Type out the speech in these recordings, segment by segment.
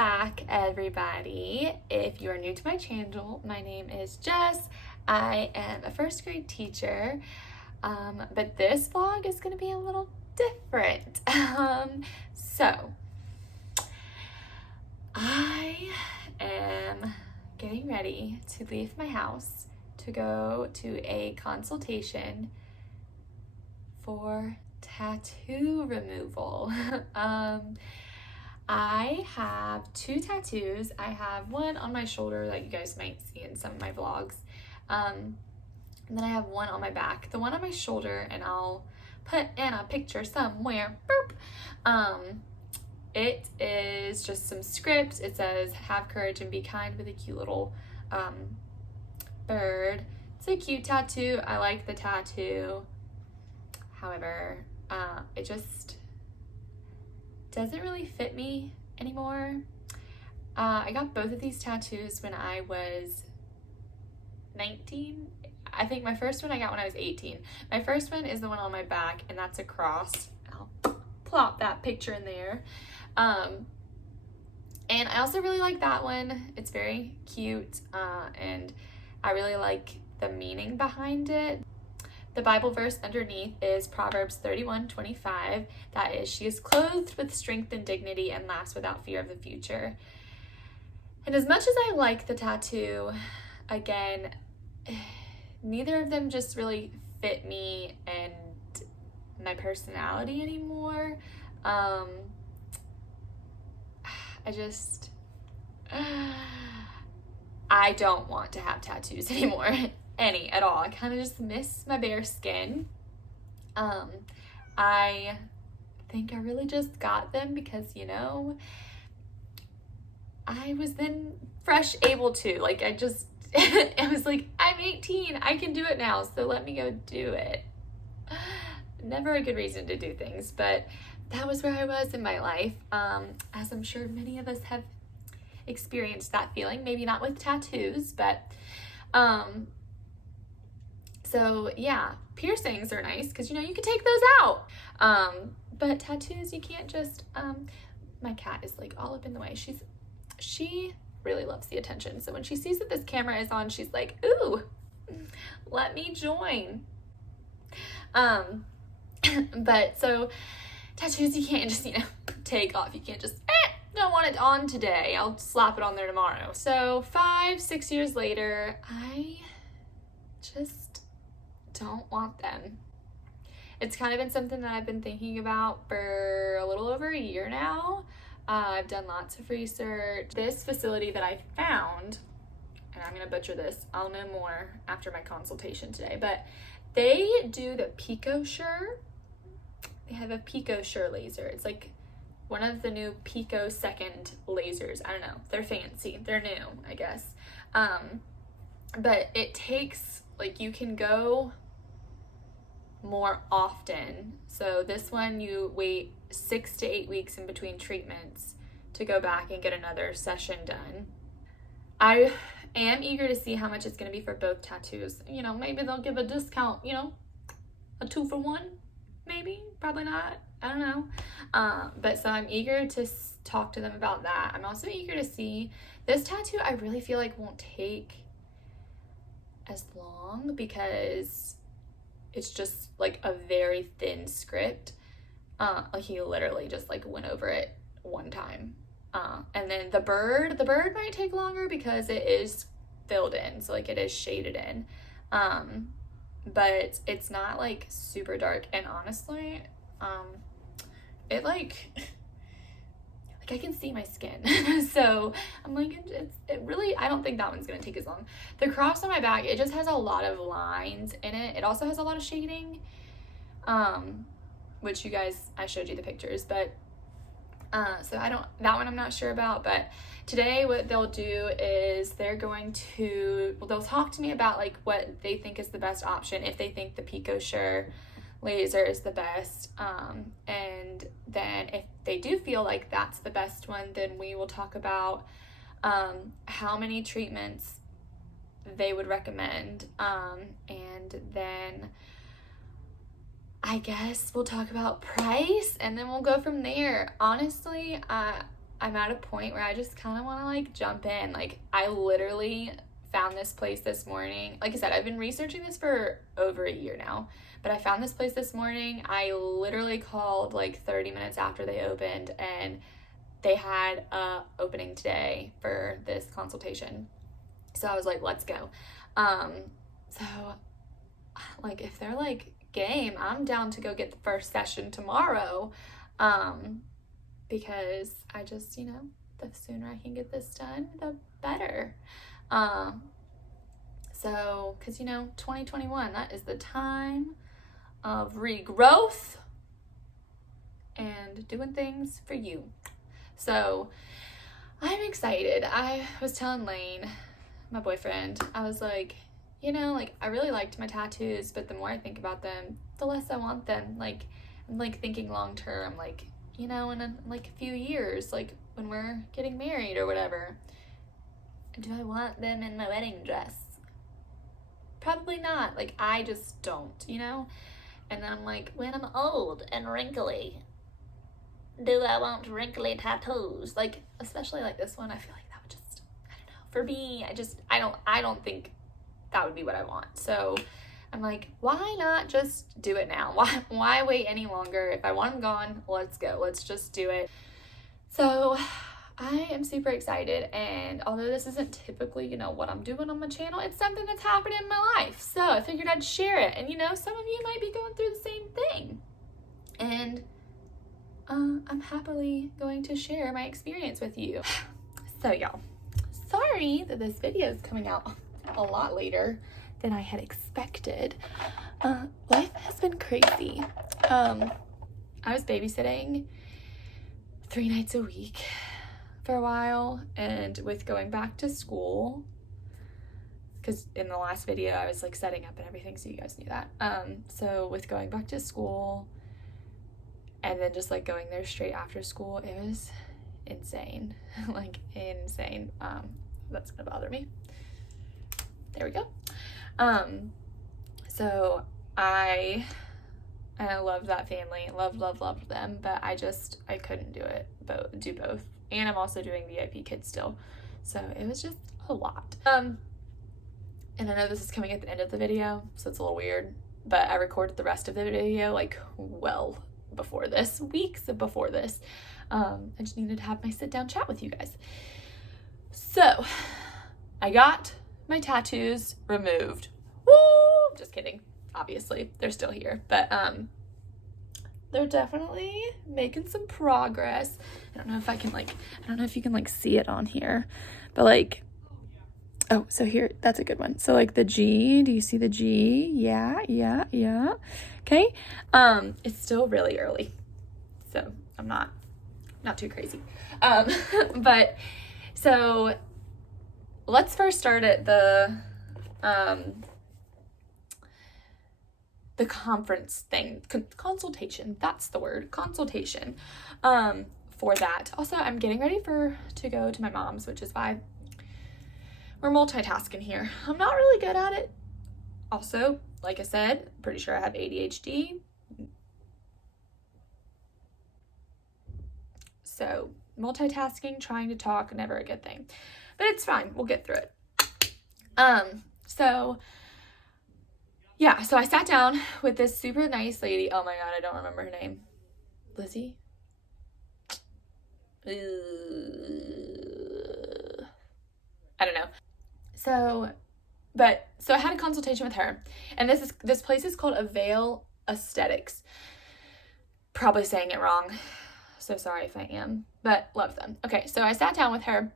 back, everybody. If you are new to my channel, my name is Jess. I am a first grade teacher, but this vlog is going to be a little different. So I am getting ready to leave my house to go to a consultation for tattoo removal. I have two tattoos. I have one on my shoulder that you guys might see in some of my vlogs. And then I have one on my back. The one on my shoulder, and I'll put in a picture somewhere. Boop. It is just some script. It says, "Have courage and be kind," with a cute little bird. It's a cute tattoo. I like the tattoo. However, it just doesn't really fit me anymore. I got both of these tattoos when I was 19. I think my first one I got when I was 18. My first one is the one on my back, and that's a cross. I'll plop that picture in there. And I also really like that one. It's very cute, and I really like the meaning behind it. The Bible verse underneath is Proverbs 31:25. That is, "She is clothed with strength and dignity and laughs without fear of the future." And as much as I like the tattoo, again, neither of them just really fit me and my personality anymore. I don't want to have tattoos anymore. Any at all. I kind of just miss my bare skin. I think I really just got them because, you know, I was then fresh able to, like, I just it was like, I'm 18, I can do it now, so let me go do it. Never a good reason to do things, but that was where I was in my life, as I'm sure many of us have experienced that feeling, maybe not with tattoos, but so yeah, piercings are nice because, you know, you can take those out, but tattoos, you can't just, my cat is like all up in the way. She really loves the attention, so when she sees that this camera is on, she's like, ooh, let me join. But so tattoos, you can't just, you know, take off. You can't just, don't want it on today, I'll slap it on there tomorrow. So 5-6 years later, I just don't want them. It's kind of been something that I've been thinking about for a little over a year now. I've done lots of research. This facility that I found, and I'm gonna butcher this, I'll know more after my consultation today, but they do the picosure. They have a picosure laser. It's like one of the new picosecond lasers. I don't know, they're fancy, they're new, I guess. But it takes, like, you can go more often. So this one, you wait 6 to 8 weeks in between treatments to go back and get another session done. I am eager to see how much it's going to be for both tattoos. You know, maybe they'll give a discount, you know, a 2-for-1, maybe, probably not, I don't know. But so I'm eager to talk to them about that. I'm also eager to see this tattoo. I really feel like won't take as long because it's just like a very thin script. Like he literally just like went over it one time. And then the bird might take longer because it is filled in, so like it is shaded in. But it's not like super dark, and honestly, it like I can see my skin. So I'm like, it really, I don't think that one's gonna take as long. The cross on my back, it just has a lot of lines in it. It also has a lot of shading, which you guys, I showed you the pictures, but so that one I'm not sure about. But today what they'll do is they'll talk to me about like what they think is the best option, if they think the picosure laser is the best, and then if they do feel like that's the best one, then we will talk about how many treatments they would recommend, and then I guess we'll talk about price, and then we'll go from there. Honestly, I'm at a point where I just kind of want to like jump in. Like, I literally found this place this morning. Like I said, I've been researching this for over a year now, but I found this place this morning. I literally called like 30 minutes after they opened, and they had a opening today for this consultation. So I was like, let's go. So like, if they're like game, I'm down to go get the first session tomorrow. Because I just, you know, the sooner I can get this done, the better. So, because, you know, 2021, that is the time of regrowth and doing things for you. So, I'm excited. I was telling Lane, my boyfriend, I was like, you know, like, I really liked my tattoos, but the more I think about them, the less I want them. Like, I'm like thinking long term, like, you know, in like a few years, like when we're getting married or whatever, do I want them in my wedding dress? Probably not. Like, I just don't, you know? And then I'm like, when I'm old and wrinkly, do I want wrinkly tattoos? Like, especially like this one, I feel like that would just, I don't know. For me, I don't think that would be what I want. So I'm like, why not just do it now? Why wait any longer? If I want them gone, let's go. Let's just do it. So I am super excited. And although this isn't typically, you know, what I'm doing on my channel, it's something that's happened in my life. So I figured I'd share it. And, you know, some of you might be going through the same thing. And I'm happily going to share my experience with you. So y'all, sorry that this video is coming out a lot later than I had expected. Life has been crazy. I was babysitting 3 nights a week for a while, and with going back to school, because in the last video I was like setting up and everything, so you guys knew that. So with going back to school and then just like going there straight after school, it was insane. Like, insane. That's gonna bother me. There we go. So I love that family, love them, but I couldn't do both. And I'm also doing VIP kids still. So it was just a lot. And I know this is coming at the end of the video, so it's a little weird, but I recorded the rest of the video like well before this, weeks before this. I just needed to have my sit down chat with you guys. So I got my tattoos removed. Woo! Just kidding. Obviously, they're still here, but they're definitely making some progress. I don't know if you can like see it on here, but like, oh, so here, that's a good one. So like the G, do you see the G? Yeah. Okay. It's still really early, so I'm not too crazy. But so let's first start at the conference thing, consultation. That's the word, consultation. For that. Also, I'm getting ready to go to my mom's, which is why we're multitasking here. I'm not really good at it. Also, like I said, pretty sure I have ADHD. So multitasking, trying to talk, never a good thing. But it's fine. We'll get through it. So yeah, so I sat down with this super nice lady. Oh my God, I don't remember her name. Lizzie? I don't know. So I had a consultation with her, and this place is called Avail Aesthetics. Probably saying it wrong. So sorry if I am, but love them. Okay, so I sat down with her,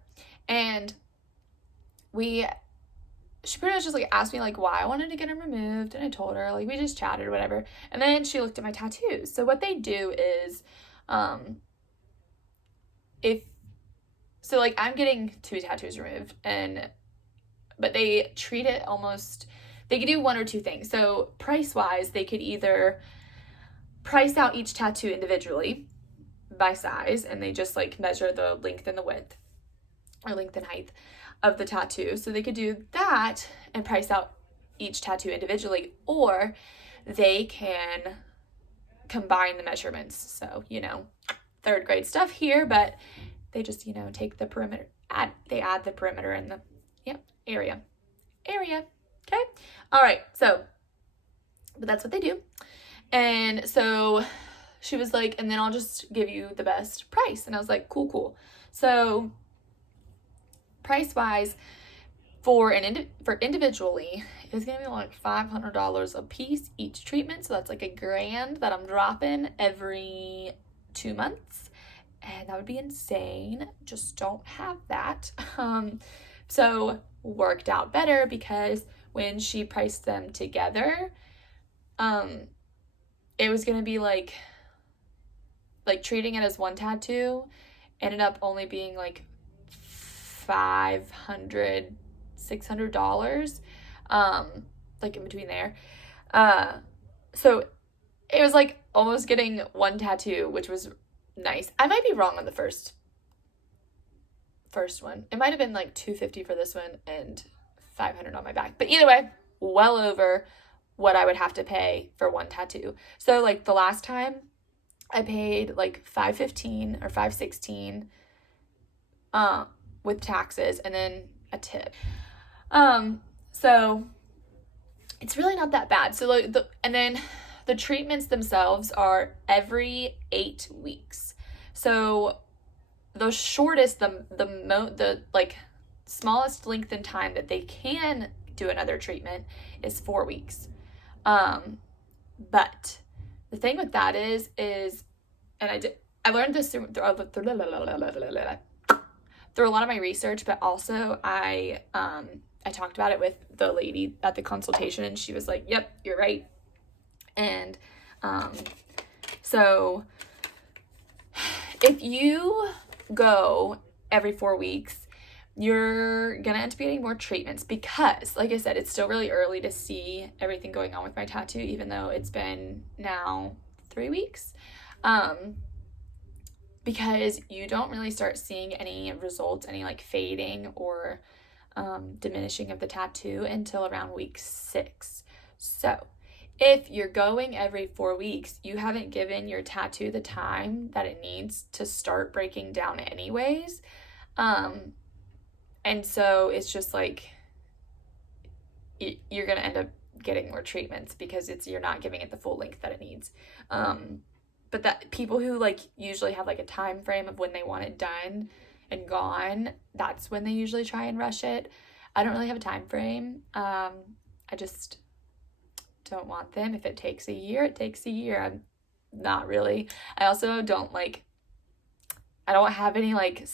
and she pretty much just like asked me like why I wanted to get them removed, and I told her, like, we just chatted or whatever. And then she looked at my tattoos. So what they do is, like I'm getting 2 tattoos removed, but they treat it almost, they could do one or two things. So price wise, they could either price out each tattoo individually by size, and they just like measure the length and the width, or length and height of the tattoo. So they could do that and price out each tattoo individually, or they can combine the measurements. So, you know, 3rd grade stuff here, but They just, you know, take the perimeter, they add the perimeter in the, area. Okay. All right. So, but that's what they do. And so she was like, and then I'll just give you the best price. And I was like, cool. So price wise, for individually, it's gonna be like $500 a piece each treatment. So that's like $1,000 that I'm dropping every 2 months. And that would be insane. Just don't have that. So worked out better because when she priced them together, it was gonna be like treating it as one tattoo ended up only being like $500-$600, like in between there. So it was like almost getting one tattoo, which was nice. I might be wrong on the first one. It might have been like $250 for this one and $500 on my back. But either way, well over what I would have to pay for one tattoo. So like the last time I paid like $515 or $516 with taxes and then a tip. So it's really not that bad. So like and then the treatments themselves are every 8 weeks. So the shortest, the like smallest length in time that they can do another treatment is 4 weeks. But the thing with that is, and I learned this through a lot of my research, but also I talked about it with the lady at the consultation, and she was like, yep, you're right. And so if you go every 4 weeks, you're gonna end up getting more treatments because, like I said, it's still really early to see everything going on with my tattoo, even though it's been now 3 weeks. Because you don't really start seeing any results, any like fading or diminishing of the tattoo until around week 6. So if you're going every 4 weeks, you haven't given your tattoo the time that it needs to start breaking down anyways. And so it's just like you're going to end up getting more treatments because you're not giving it the full length that it needs. But that people who like usually have like a time frame of when they want it done and gone, that's when they usually try and rush it. I don't really have a time frame. I just don't want them. If it takes a year, it takes a year. I'm not really. I also don't I don't have any like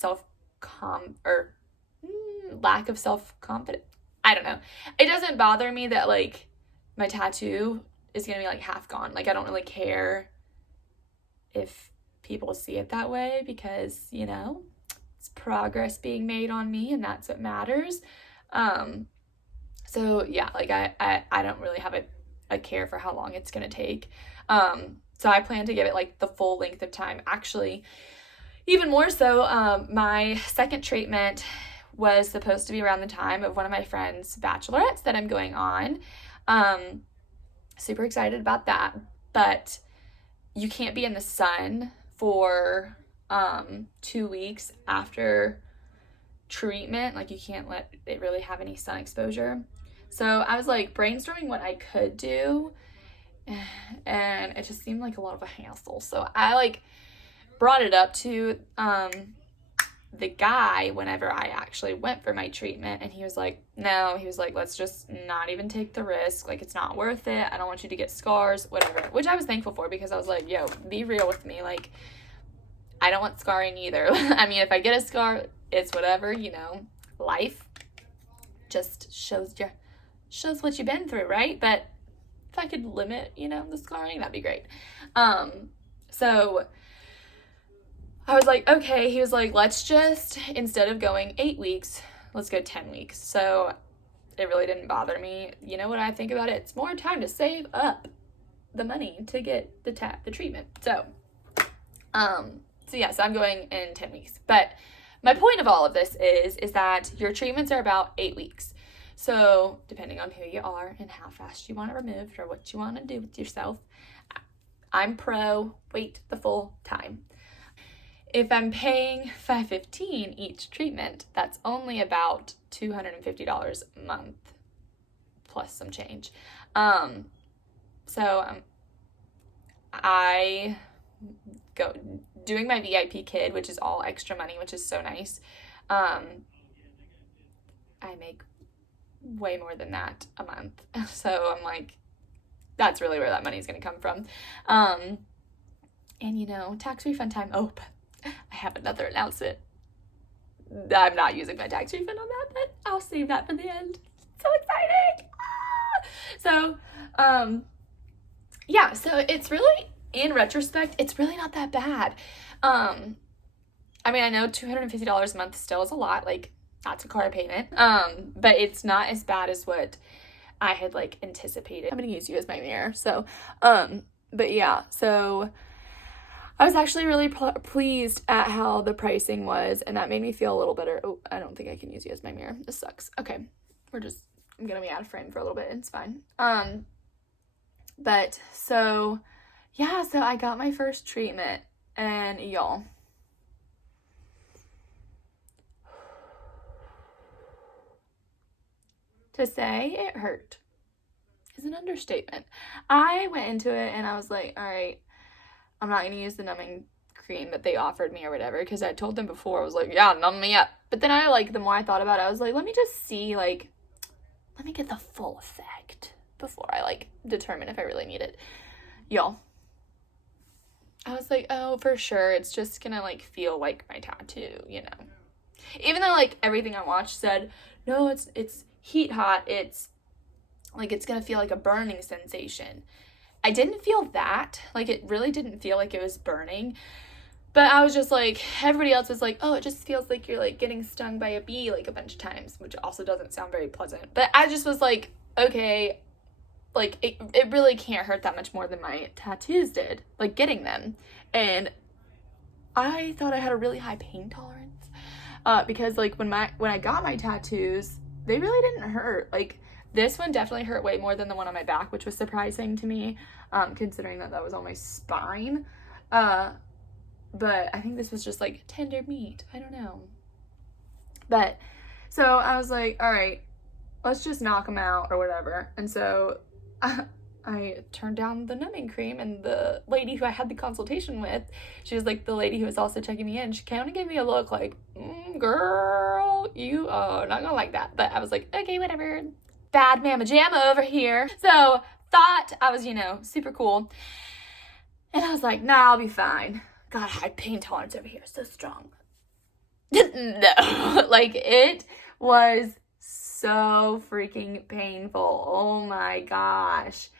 lack of self-confidence. I don't know. It doesn't bother me that like my tattoo is gonna be like half gone. Like I don't really care if people see it that way because, you know, it's progress being made on me and that's what matters. So yeah, like I don't really have a care for how long it's gonna take. So I plan to give it like the full length of time. Actually, even more so, my second treatment was supposed to be around the time of one of my friends' bachelorettes that I'm going on. Super excited about that, but you can't be in the sun for 2 weeks after treatment. Like you can't let it really have any sun exposure. So I was like brainstorming what I could do, and it just seemed like a lot of a hassle. So I like brought it up to the guy whenever I actually went for my treatment, and he was like, no, he was like, let's just not even take the risk. Like, it's not worth it. I don't want you to get scars, whatever, which I was thankful for because I was like, yo, be real with me. Like, I don't want scarring either. I mean, if I get a scar, it's whatever, you know, life just shows what you've been through, right? But if I could limit, you know, the scarring, that'd be great. So I was like, okay. He was like, let's just, instead of going 8 weeks, let's go 10 weeks. So it really didn't bother me. You know what I think about it? It's more time to save up the money to get the treatment. So yeah, so I'm going in 10 weeks. But my point of all of this is that your treatments are about 8 weeks. So depending on who you are and how fast you want it removed or what you want to do with yourself, I'm pro wait the full time. if I'm paying $515 each treatment, that's only about $250 a month plus some change. So I go doing my VIP kid, which is all extra money, which is so nice. I make way more than that a month. So I'm like, that's really where that money is going to come from. And you know, tax refund time. Oh, I have another announcement. I'm not using my tax refund on that, but I'll save that for the end. So exciting. So, yeah, so it's really, in retrospect, it's really not that bad. I mean, I know $250 a month still is a lot, like, that's a car payment, but it's not as bad as what I had, like, anticipated. I'm gonna use you as my mirror, so, but yeah, so I was actually really pleased at how the pricing was, and that made me feel a little better. Oh, I don't think I can use you as my mirror. This sucks. Okay, I'm gonna be out of frame for a little bit, it's fine. But so, yeah, so I got my first treatment, and y'all, to say it hurt is an understatement. I went into it and I was like, all right, I'm not going to use the numbing cream that they offered me or whatever, because I told them before, I was like, yeah, numb me up. But then the more I thought about it, I was like, let me just see, like, let me get the full effect before I, like, determine if I really need it. Y'all, I was like, oh, for sure, it's just going to, like, feel like my tattoo, you know. Even though, like, everything I watched said, no, it's heat hot, it's, like, it's going to feel like a burning sensation. I didn't feel that. Like, it really didn't feel like it was burning. But I was just like, everybody else was like, oh, it just feels like you're, like, getting stung by a bee, like, a bunch of times, which also doesn't sound very pleasant. But I just was like, okay, like, it really can't hurt that much more than my tattoos did, like, getting them. And I thought I had a really high pain tolerance, because, like, when I got my tattoos, they really didn't hurt. Like, this one definitely hurt way more than the one on my back, which was surprising to me, considering that was on my spine. But I think this was just, like, tender meat. I don't know. But, so I was like, all right, let's just knock them out or whatever. And so I turned down the numbing cream, and the lady who I had the consultation with, she was, like, the lady who was also checking me in. She kind of gave me a look like, girl, you are not gonna like that. But I was like, okay, whatever. Bad mama jamma over here. So thought I was, you know, super cool. And I was like, nah, I'll be fine. God, high pain tolerance over here, so strong. No, like, it was so freaking painful. Oh my gosh.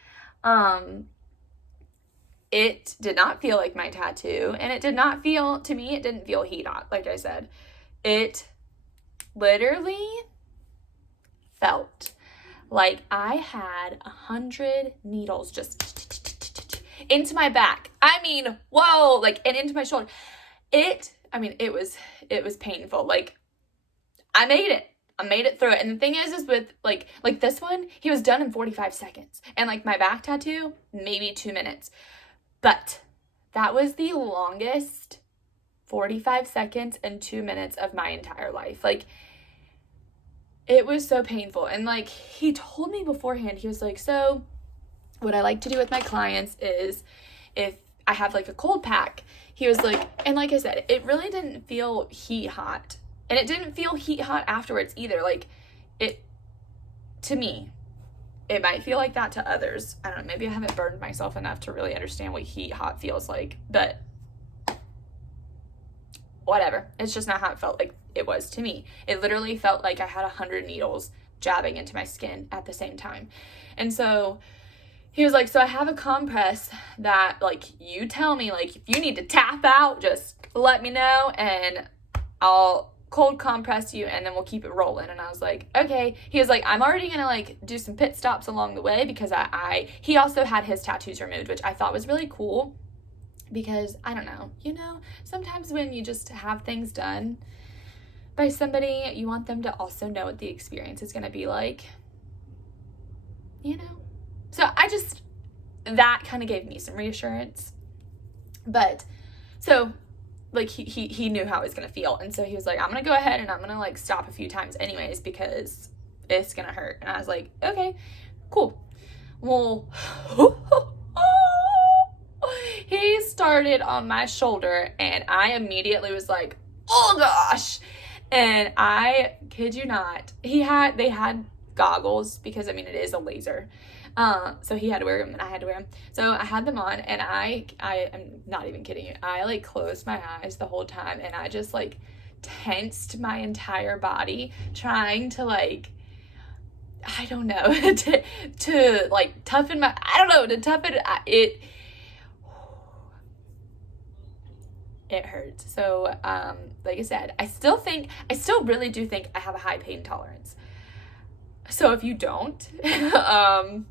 It did not feel like my tattoo, and it did not feel, to me, it didn't feel heat hot, like I said. It literally felt like I had 100 needles just into my back. I mean, whoa, like, and into my shoulder. It was painful. Like, I made it through it. And the thing is with, like this one, he was done in 45 seconds. And, like, my back tattoo, maybe 2 minutes. But that was the longest 45 seconds and 2 minutes of my entire life. Like, it was so painful. And, like, he told me beforehand, he was like, so what I like to do with my clients is if I have, like, a cold pack, he was like, and like I said, it really didn't feel heat hot. And it didn't feel heat hot afterwards either. Like, it, to me, it might feel like that to others. I don't know, maybe I haven't burned myself enough to really understand what heat hot feels like. But whatever. It's just not how it felt like it was to me. It literally felt like I had 100 needles jabbing into my skin at the same time. And so he was like, so I have a compress that, like, you tell me, like, if you need to tap out, just let me know and I'll cold compress you and then we'll keep it rolling. And I was like, okay. He was like, I'm already gonna, like, do some pit stops along the way, because he also had his tattoos removed, which I thought was really cool. Because, I don't know, you know, sometimes when you just have things done by somebody, you want them to also know what the experience is going to be like, you know? So that kind of gave me some reassurance. But, so like, he knew how it was going to feel. And so he was like, I'm going to go ahead and I'm going to, like, stop a few times anyways because it's going to hurt. And I was like, okay, cool. Well, he started on my shoulder and I immediately was like, oh gosh. And I kid you not, they had goggles because, I mean, it is a laser. So he had to wear them and I had to wear them. So I had them on and I am not even kidding you. I, like, closed my eyes the whole time and I just, like, tensed my entire body trying to, like, I don't know, to like toughen my, I don't know, to toughen it. It hurts. So, like I said, I still really do think I have a high pain tolerance. So if you don't, I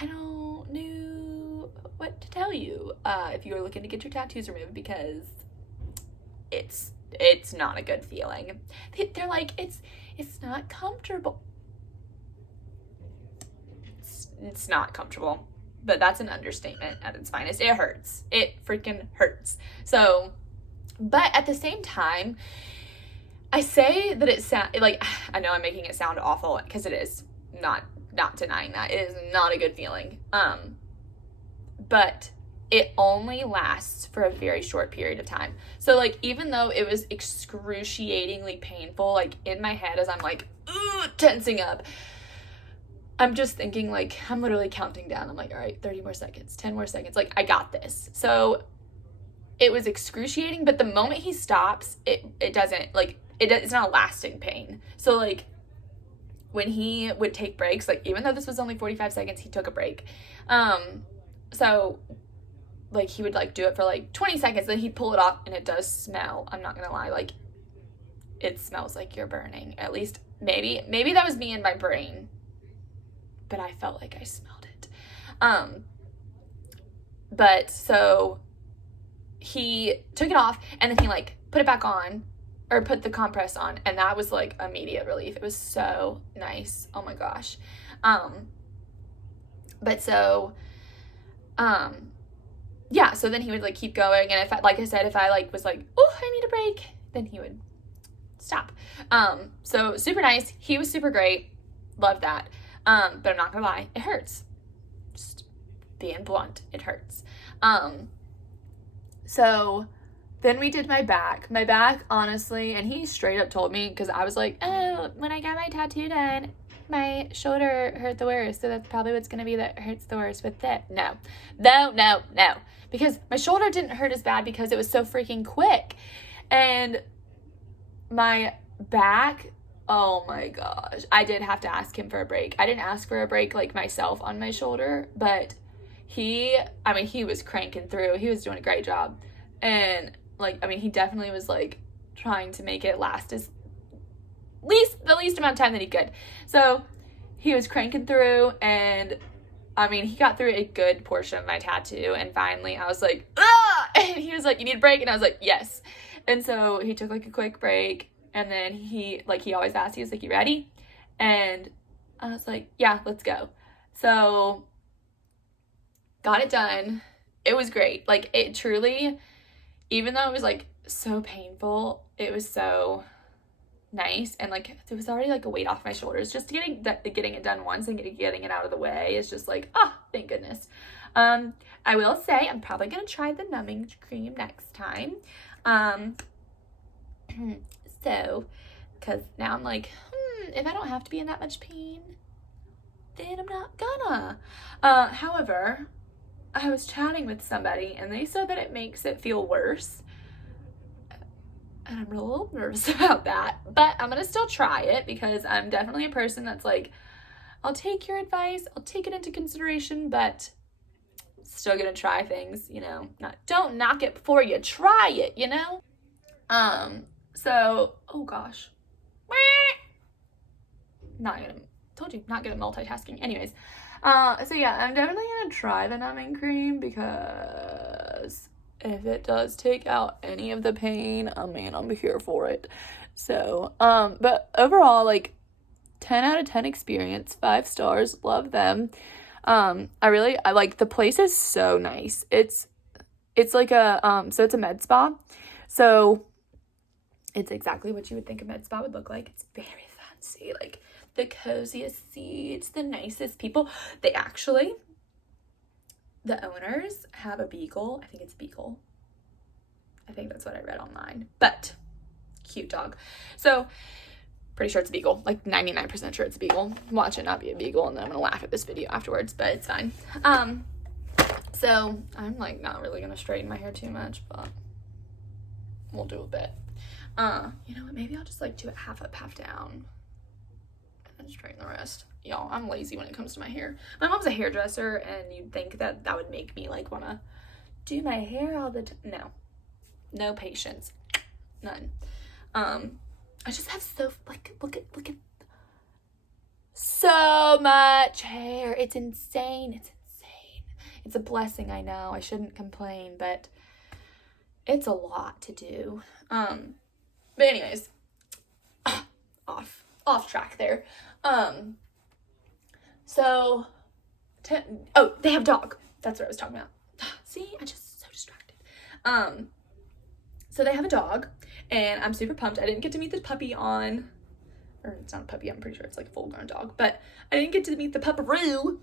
don't know what to tell you, if you're looking to get your tattoos removed, because it's not a good feeling. They're like, it's not comfortable. It's not comfortable, but that's an understatement at its finest. It hurts. It freaking hurts. So, but at the same time, I say that it sound like, I know I'm making it sound awful because it is, not denying that. It is not a good feeling. But it only lasts for a very short period of time. So, like, even though it was excruciatingly painful, like, in my head as I'm, like, tensing up, I'm just thinking, like, I'm literally counting down. I'm like, all right, 30 more seconds, 10 more seconds. Like, I got this. So it was excruciating, but the moment he stops, it doesn't, like, it's not a lasting pain. So, like, when he would take breaks, like, even though this was only 45 seconds, he took a break. So, like, he would, like, do it for, like, 20 seconds, then he'd pull it off, and it does smell. I'm not gonna lie, like, it smells like you're burning. At least, maybe that was me in my brain, but I felt like I smelled it. But, so, he took it off, and then he, like, put it back on, or put the compress on, and that was, like, immediate relief. It was so nice. Oh, my gosh. But, so, yeah, so then he would, like, keep going, and if I, like I said, if I, like, was like, oh, I need a break, then he would stop. So super nice. He was super great. Love that. But I'm not gonna lie, it hurts. Just being blunt, it hurts. So then we did my back. My back, honestly, and he straight up told me, because I was like, oh, when I got my tattoo done, my shoulder hurt the worst, so that's probably what's gonna be that hurts the worst with it. No. Because my shoulder didn't hurt as bad because it was so freaking quick. And my back, oh my gosh, I did have to ask him for a break. I didn't ask for a break, like, myself on my shoulder, but he was cranking through. He was doing a great job. And, like, I mean, he definitely was, like, trying to make it last the least amount of time that he could. So he was cranking through, and I mean, he got through a good portion of my tattoo, and finally I was like, ah! And he was like, you need a break? And I was like, yes. And so he took, like, a quick break, and then he always asked, he was like, you ready? And I was like, yeah, let's go. So got it done. It was great. Like, it truly, even though it was, like, so painful, it was so nice, and, like, there was already, like, a weight off my shoulders. Just getting it done once and getting it out of the way is just like, thank goodness. I will say I'm probably gonna try the numbing cream next time. So, because now I'm like, if I don't have to be in that much pain, then I'm not gonna. However, I was chatting with somebody, and they said that it makes it feel worse. And I'm a little nervous about that, but I'm gonna still try it because I'm definitely a person that's like, I'll take your advice, I'll take it into consideration, but still gonna try things, you know. Don't knock it before you try it, you know. So, oh gosh, not good at multitasking. Anyways, so yeah, I'm definitely gonna try the numbing cream because if it does take out any of the pain, man, I'm here for it. So, but overall, like, 10 out of 10 experience, 5 stars, love them. I like, the place is so nice. It's it's like a, so it's a med spa. So it's exactly what you would think a med spa would look like. It's very fancy, like the coziest seats, the nicest people. They actually, the owners have a beagle. I think it's beagle. I think that's what I read online, but cute dog. So pretty sure it's a beagle, like 99% sure it's a beagle. Watch it not be a beagle, and then I'm gonna laugh at this video afterwards, but it's fine. So I'm like not really gonna straighten my hair too much, but we'll do a bit. You know what, maybe I'll just like do it half up, half down, and then straighten the rest. Y'all, I'm lazy when it comes to my hair. My mom's a hairdresser, and you'd think that that would make me like wanna do my hair all the time. No patience, none. I just have so, like, look at so much hair. It's insane. It's insane. It's a blessing, I know. I shouldn't complain, but it's a lot to do. But anyways, off track there. So, oh, they have dog. That's what I was talking about. See, I just so distracted. So they have a dog, and I'm super pumped. I didn't get to meet the puppy or it's not a puppy, I'm pretty sure it's like a full-grown dog, but I didn't get to meet the pupperoo,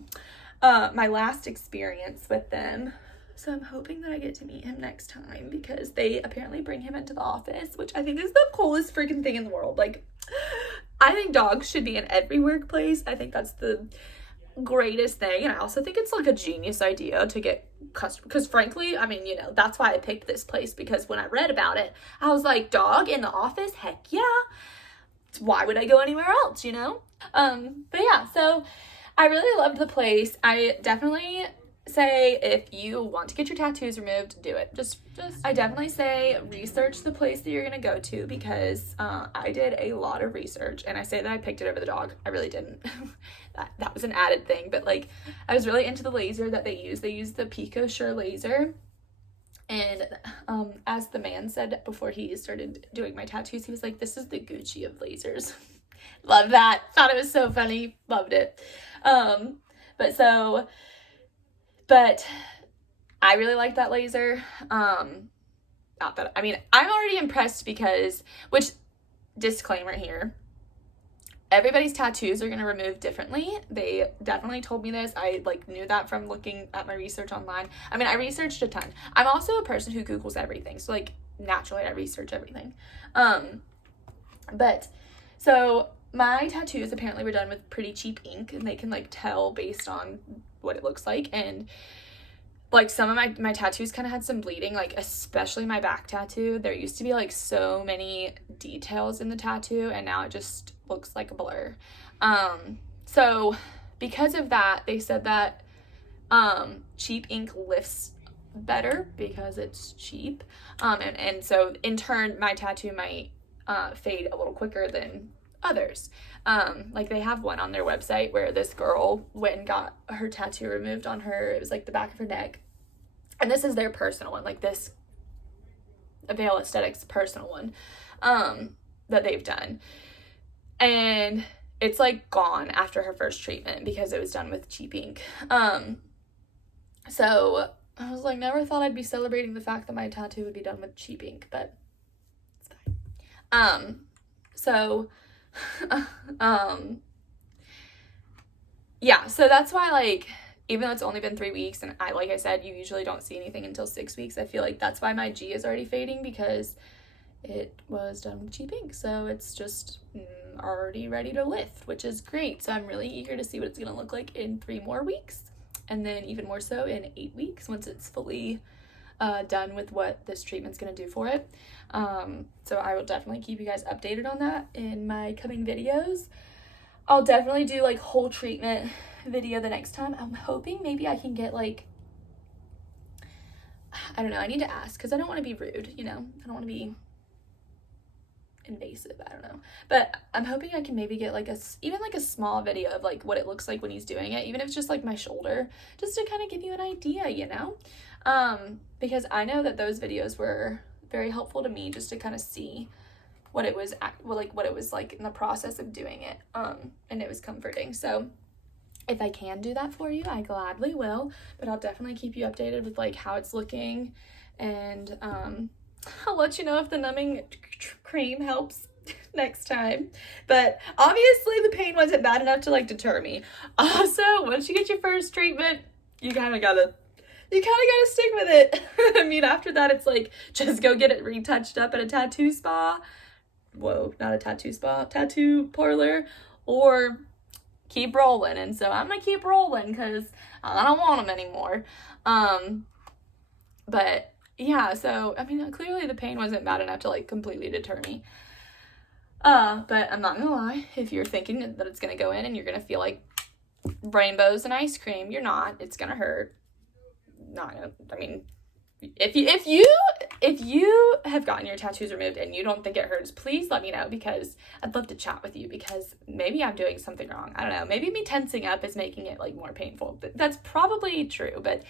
my last experience with them. So I'm hoping that I get to meet him next time, because they apparently bring him into the office, which I think is the coolest freaking thing in the world. Like, I think dogs should be in every workplace. I think that's the greatest thing, and I also think it's like a genius idea to get customers, because frankly, I mean, you know, that's why I picked this place, because when I read about it, I was like, dog in the office, heck yeah, why would I go anywhere else, you know? But yeah, so I really loved the place. I definitely say if you want to get your tattoos removed, do it. Just I definitely say research the place that you're gonna go to, because I did a lot of research, and I say that I picked it over the dog. I really didn't. that was an added thing, but like I was really into the laser that they use. They use the Pico Sure laser, and as the man said before he started doing my tattoos, he was like, "This is the Gucci of lasers." Love that. Thought it was so funny. Loved it. But I really like that laser. Not that, I mean, I'm already impressed because, which, disclaimer here, everybody's tattoos are going to remove differently. They definitely told me this. I like knew that from looking at my research online. I mean, I researched a ton. I'm also a person who Googles everything. So like naturally I research everything. But so my tattoos apparently were done with pretty cheap ink, and they can like tell based on what it looks like. And like some of my tattoos kind of had some bleeding, like especially my back tattoo. There used to be like so many details in the tattoo, and now it just looks like a blur. So because of that, they said that cheap ink lifts better because it's cheap. And so in turn, my tattoo might fade a little quicker than others. Like they have one on their website where this girl went and got her tattoo removed on her, it was like the back of her neck, and this is their personal one, like this Veil Aesthetics personal one that they've done, and it's like gone after her first treatment because it was done with cheap ink. So I was like, never thought I'd be celebrating the fact that my tattoo would be done with cheap ink, but it's fine. Yeah, so that's why, like, even though it's only been 3 weeks, and like I said, you usually don't see anything until 6 weeks, I feel like that's why my G is already fading, because it was done with cheap ink. So it's just already ready to lift, which is great. So I'm really eager to see what it's gonna look like in 3 more weeks, and then even more so in 8 weeks once it's fully done with what this treatment's gonna do for it. So I will definitely keep you guys updated on that in my coming videos. I'll definitely do like whole treatment video the next time. I'm hoping maybe I can get like, I don't know, I need to ask, because I don't want to be rude, you know, I don't want to be invasive, I don't know, but I'm hoping I can maybe get like even like a small video of like what it looks like when he's doing it, even if it's just like my shoulder, just to kind of give you an idea, you know, because I know that those videos were very helpful to me, just to kind of see what it was like in the process of doing it, and it was comforting. So if I can do that for you, I gladly will, but I'll definitely keep you updated with like how it's looking, and I'll let you know if the numbing cream helps next time. But obviously the pain wasn't bad enough to like deter me. Also, once you get your first treatment, you kind of gotta stick with it. I mean, after that, it's like, just go get it retouched up at a tattoo spa. Whoa, not a tattoo spa, tattoo parlor, or keep rolling. And so I'm gonna keep rolling because I don't want them anymore. But yeah, so I mean, clearly the pain wasn't bad enough to like completely deter me. But I'm not gonna lie, if you're thinking that it's gonna go in and you're gonna feel like rainbows and ice cream, you're not. It's gonna hurt. I mean, if you have gotten your tattoos removed and you don't think it hurts, please let me know, because I'd love to chat with you, because maybe I'm doing something wrong. I don't know. Maybe me tensing up is making it like more painful. That's probably true, but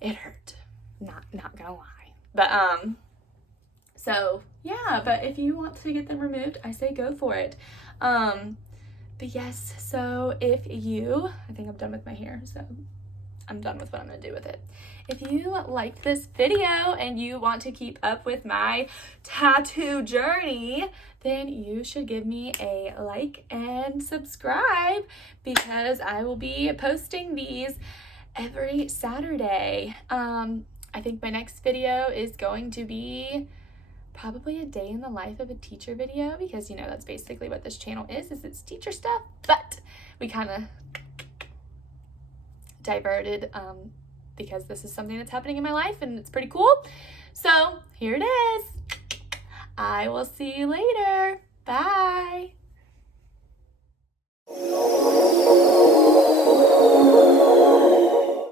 it hurt. Not gonna lie. But so yeah, but if you want to get them removed, I say go for it. But yes, so I think I'm done with my hair, so I'm done with what I'm going to do with it. If you liked this video and you want to keep up with my tattoo journey, then you should give me a like and subscribe, because I will be posting these every Saturday. I think my next video is going to be probably a day in the life of a teacher video, because you know that's basically what this channel is it's teacher stuff, but we kind of diverted because this is something that's happening in my life and it's pretty cool. So here it is. I will see you later. Bye.